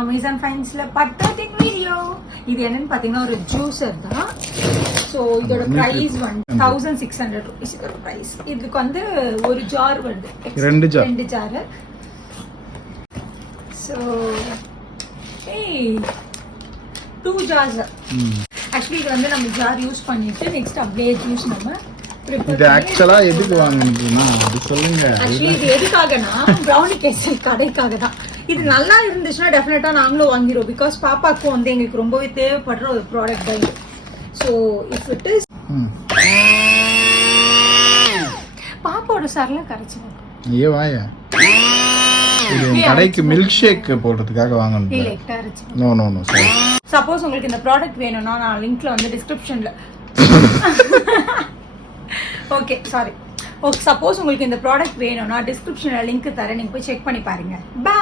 Amazon ஃபைன்ஸ்ல பட்டாட்டிங் video. இது என்னன்னு பாத்தீங்கன்னா ஒரு ஜூஸர் தான். ஸோ இதோட பிரைஸ் 1600 rupees இதோட பிரைஸ். இதுக்கு வந்து ஒரு ஜார் வருது, ரெண்டு ஜார். So 2 jars. ஆக்சுவலி இது வந்து நம்ம ஜார் யூஸ் பண்ணிட்டு நெக்ஸ்ட் அப்படியே ஜூஸ் நம்ம இது ஆக்சுவலா எதுக்கு வாங்குனீங்கன்னா அது சொல்லுங்க. ஆக்சுவலி இது எதுக்காகனா ப்ரௌனி கேசரி கடைக்காக தான். இது நல்லா இருந்துச்சுன்னா டெஃபினட்டா நாங்களும் வாங்கிடுவோம். பிகாஸ் பாப்பாக்கும் வந்து எங்களுக்கு ரொம்பவே தேவைப்படுற ஒரு ப்ராடக்ட் தான் இது. ஸோ இஃப் இட் இஸ் பாப்பாவோட சரல கரைச்சிடும். ஐயோ வாயா, இது கடைக்கு மில்க் ஷேக் போடுறதுக்காக வாங்கணும். இல்ல கரைச்சி. No no no sorry. Suppose உங்களுக்கு இந்த ப்ராடக்ட் வேணும்னா நான் லிங்க்ல வந்து டிஸ்கிரிப்ஷன்ல ஓகே சாரி. ஓகே, சப்போஸ் உங்களுக்கு இந்த ப்ராடக்ட் வேணும்னா டிஸ்கிரிப்ஷன்ல லிங்க் தரேன், நீங்க போய் செக் பண்ணி பாருங்க. பை.